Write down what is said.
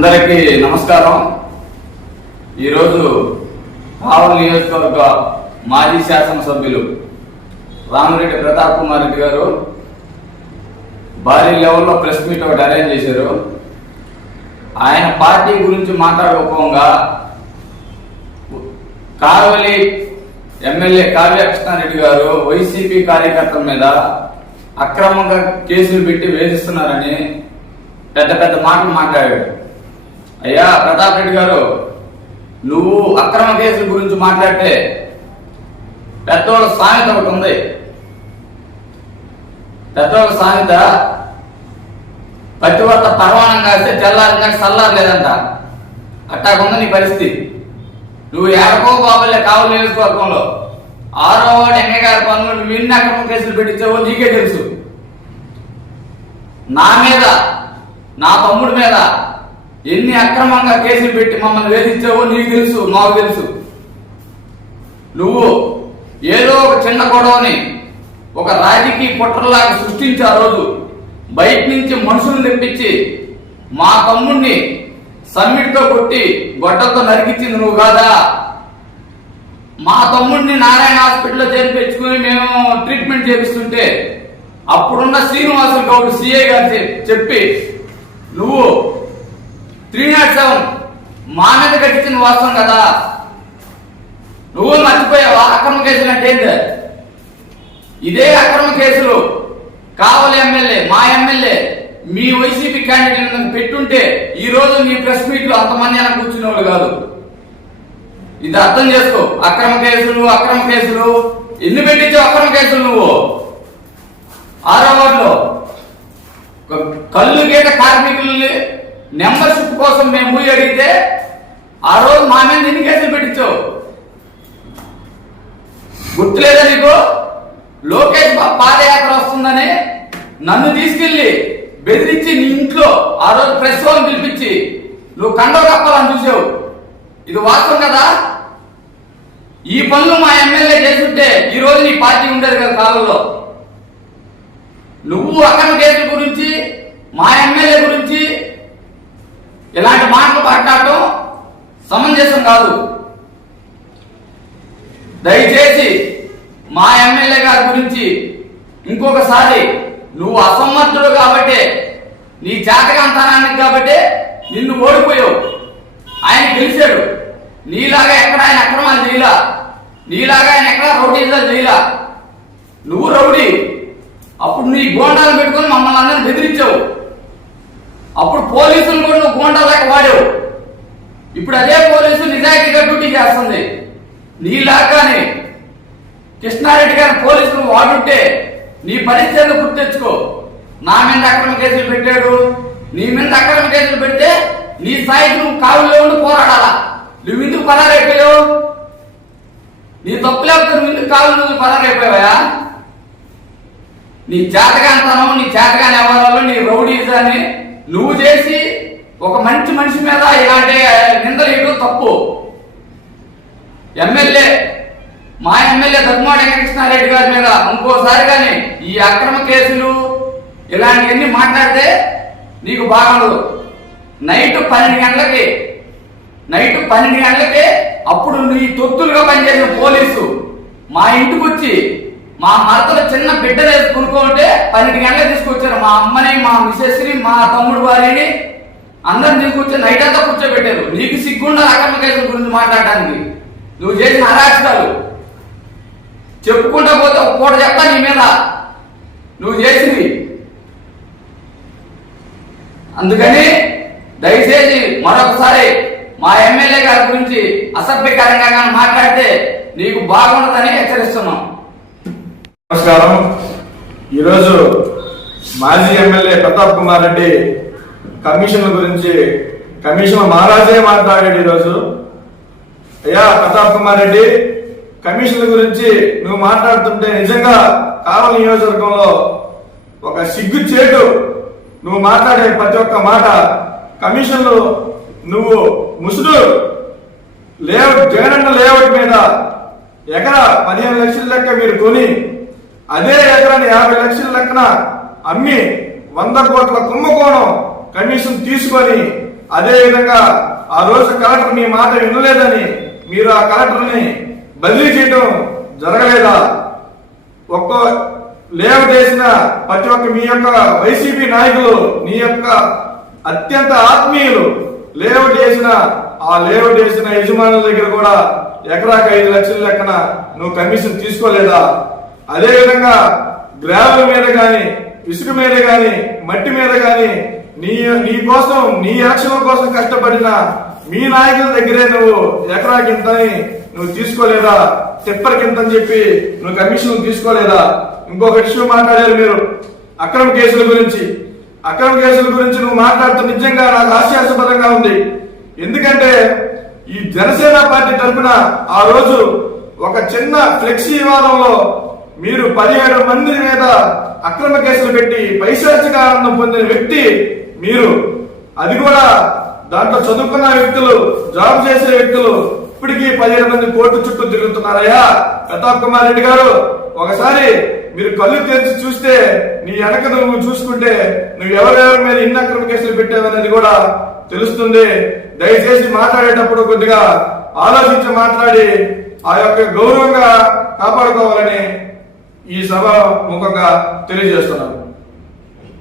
అందరికీ నమస్కారం. ఈరోజు కావలి నియోజకవర్గ మాజీ శాసనసభ్యులు రామిరెడ్డి ప్రతాప్ కుమార్ రెడ్డి గారు భారీ లెవెల్లో ప్రెస్ మీట్ ఒకటి అరేంజ్ చేశారు. ఆయన పార్టీ గురించి మాట్లాడుకోగా కావలి ఎమ్మెల్యే కావ్య కృష్ణారెడ్డి గారు వైసీపీ కార్యకర్తల మీద అక్రమంగా కేసులు పెట్టి వేధిస్తున్నారని పెద్ద పెద్ద మాటలు మాట్లాడాడు అయ్యా ప్రతాప్ రెడ్డి గారు నువ్వు అక్రమ కేసుల గురించి మాట్లాడితే పెద్దోళ్ళ సామెత ఒకటి ఉంది. పెద్దోళ్ళ సామెత పతివర్త పర్వాణం కాస్తే తెల్లారి నాకు సల్లారు లేదంట. అట్టాకుంది నీ పరిస్థితి. నువ్వు ఎడకో బాబులే కావాలి నియోజకవర్గంలో ఆరో వాడు ఎంగ గారి పనులు నువ్వు ఎన్ని అక్రమ కేసులు పెట్టించావో నీకే తెలుసు. నా మీద నా తమ్ముడి మీద ఎన్ని అక్రమంగా కేసులు పెట్టి మమ్మల్ని వేధించావో నీకు తెలుసు మాకు తెలుసు. నువ్వు ఏదో ఒక చిన్న గొడవని ఒక రాజకీయ కుట్రలాగా సృష్టించి ఆ రోజు బయట నుంచి మనుషులను తెప్పించి మా తమ్ముణ్ణి సమ్మిడితో కొట్టి గొడ్డలతో నరికించింది నువ్వు కాదా? మా తమ్ముడిని నారాయణ హాస్పిటల్లో చేర్పించుకుని మేము ట్రీట్మెంట్ చేపిస్తుంటే అప్పుడున్న శ్రీనివాసులు గౌడ్ సిఏ గారు చెప్పి నువ్వు త్రీ నాట్ సెవెన్ మా గడిచిన వాస్తవం కదా. నువ్వు మర్చిపోయావా? అక్రమ కేసులు అంటే ఇదే అక్రమ కేసులు. కావలి ఎమ్మెల్యే మా ఎమ్మెల్యే మీ వైసీపీ క్యాండిడేట్ పెట్టుంటే ఈ రోజు నీ ప్రెస్ మీట్లో అంతమంది అని కూర్చునేవాడు కాదు. ఇది అర్థం చేసుకో. అక్రమ కేసులు అక్రమ కేసులు. ఎన్ని పెట్టించావు అక్రమ కేసులు నువ్వు? ఆరో వార్డులో. కళ్ళు గీత కార్మికుల్ని మెంబర్షిప్ కోసం మేము పోయి అడిగితే ఆ రోజు మా మీద ఎన్ని కేసులు పెట్టించావు? గుర్తులేదా నీకు? లోకేష్ పాదయాత్ర వస్తుందని నన్ను తీసుకెళ్ళి బెదిరించి నీ ఇంట్లో ఆ రోజు ప్రెస్ వాళ్ళని పిలిపించి నువ్వు కండవ కప్పాలని చూసావు. ఇది వాస్తవం కదా? ఈ పనులు మా ఎమ్మెల్యే చేస్తుంటే ఈ రోజు నీ పార్టీ ఉండేది కదా కాలంలో. నువ్వు అక్కడ కేసుల గురించి మా ఎమ్మెల్యే గురించి ఇలాంటి మాటలు మాట్లాడటం సమంజసం కాదు. దయచేసి మా ఎమ్మెల్యే గారి గురించి ఇంకొకసారి నువ్వు అసమర్థుడు కాబట్టే నీ జాతకంతనానికి కాబట్టే నిన్ను ఓడిపోయావు. ఆయన గెలిచాడు. నీలాగా ఎక్కడ ఆయన అక్రమాలు చేయలా? నీలాగా ఆయన ఎక్కడ రౌడీజాలు చేయలా? నువ్వు రౌడీ. అప్పుడు నీ గోండాలు పెట్టుకొని మమ్మల్ని అందరిని బెదిరించావు. అప్పుడు పోలీసులు కూడా నువ్వు గోండాలాగా వాడావు. ఇప్పుడు అదే పోలీసు నిజాయితీగా డ్యూటీ చేస్తుంది. నీలాగానే కృష్ణారెడ్డి గారి పోలీసులు వాడుంటే నీ పరిస్థితులు గుర్తు తెచ్చుకో? నా మీద అక్రమ కేసులు పెట్టాడు. నీ మీద అక్రమ కేసులు పెడితే నీ స్థాయికి నువ్వు కావులో ఉండి పోరాడాలా? నువ్వు ఎందుకు పరారైపోయావు? నీ తప్పు లేకపోతే నువ్వు ఎందుకు కావులు నువ్వు పరారైపోయావా నీ జాతకాంతనం నీ జాతకాన్ని వ్యవహారాలు నీ రౌడీజాన్ని నువ్వు చేసి ఒక మంచి మనిషి మీద ఇలాంటి నిందలు వేయడం తప్పు. ఎమ్మెల్యే మా ఎమ్మెల్యే దగ్గుమాటి వెంకటకృష్ణారెడ్డి గారి మీద ఇంకోసారి కానీ ఈ అక్రమ కేసులు ఇలాంటివన్నీ మాట్లాడితే నీకు బాగుండదు నైట్ పన్నెండు గంటలకి నైట్ పన్నెండు గంటలకి అప్పుడు నీ తొత్తులుగా పనిచేసిన పోలీసు మా ఇంటికి వచ్చి మా మరతలో చిన్న బిడ్డ కొనుక్కుంటే పన్నెండు గంటలు తీసుకొచ్చారు. మా అమ్మని మా మిసెస్ని మా తమ్ముడు వారిని అందరిని తీసుకొచ్చి నైట్ అంతా కూర్చోబెట్టారు. నీకు సిగ్గుండా అక్రమ కేసుల గురించి మాట్లాడడానికి నువ్వు చేసిన అరాచకాలు. చెప్పుకుంటా పోతే ఒక పూట చెప్తా నీ మీద. నువ్వు చేసింది అందుకని దయచేసి మరొకసారి మా ఎమ్మెల్యే గారి గురించి అసభ్యకరంగా కానీ మాట్లాడితే నీకు బాగుండదని హెచ్చరిస్తున్నాం. నమస్కారం. ఈరోజు మాజీ ఎమ్మెల్యే ప్రతాప్ కుమార్ రెడ్డి కమిషన్ గురించి కమిషన్ మహారాజే మాట్లాడాడు ఈరోజు. అయ్యా ప్రతాప్ కుమార్ రెడ్డి కమిషన్ గురించి నువ్వు మాట్లాడుతుంటే నిజంగా కావలి నియోజకవర్గంలో ఒక సిగ్గు చేటు నువ్వు మాట్లాడే ప్రతి ఒక్క మాట కమిషన్లు నువ్వు ముసుడు లేఅవుట్ జగనన్న లేఅవుట్ మీద ఎకరా పదిహేను లక్షల లెక్క మీరు కొని అదే ఎకరాన్ని యాభై లక్షల లెక్కన అమ్మి వంద కోట్ల కుంభకోణం కమిషన్ తీసుకొని అదే విధంగా ఆ రోజు కలెక్టర్ మీ మాట వినలేదని మీరు ఆ కలెక్టర్ని బదిలీ చేయడం జరగలేదా? ఒక్క లేవ చేసిన ప్రతి ఒక్క మీ యొక్క వైసీపీ నాయకులు నీ యొక్క అత్యంత ఆత్మీయులు లేవ చేసిన ఆ లేవ చేసిన యజమానుల దగ్గర కూడా ఎకరాకి ఐదు లక్షల లెక్కన నువ్వు కమిషన్ తీసుకోలేదా? అదే విధంగా మీద కానీ ఇసుక మీద కానీ మట్టి మీద కానీ నీ నీ కోసం నీ ఎలక్షన్ కోసం కష్టపడిన మీ నాయకుల దగ్గరే నువ్వు ఎకరాకి ఇంతని నువ్వు తీసుకోలేదా? టిప్పర్ కింత చెప్పి నువ్వు కమిషన్ తీసుకోలేదా? ఇంకొక విషయం మాట్లాడారు మీరు అక్రమ కేసుల గురించి. అక్రమ కేసుల గురించి నువ్వు మాట్లాడుతూ నిజంగా నాకు హాస్యాస్పదంగా ఉంది. ఎందుకంటే ఈ జనసేన పార్టీ తరఫున ఆ రోజు ఒక చిన్న ఫ్లెక్సీ వివాదంలో మీరు పదిహేడు మంది మీద అక్రమ కేసులు పెట్టి పైశాచిక ఆనందం పొందిన వ్యక్తి మీరు. అది కూడా దాంట్లో చదువుకున్న వ్యక్తులు జాబ్ చేసే వ్యక్తులు ఇప్పటికీ పదిహేడు మంది కోర్టు చుట్టూ తిరుగుతున్నారయ్యా. ప్రతాప్ కుమార్ రెడ్డి గారు ఒకసారి మీరు కళ్ళు తెరిచి చూస్తే నీ వెనక నువ్వు చూసుకుంటే నువ్వు ఎవరెవరి మీద ఇన్ని అక్రమ కేసులు పెట్టావనేది కూడా తెలుస్తుంది. దయచేసి మాట్లాడేటప్పుడు కొద్దిగా ఆలోచించి మాట్లాడి ఆ యొక్క గౌరవంగా కాపాడుకోవాలని ఈ సభ ముఖంగా తెలియజేస్తున్నాను.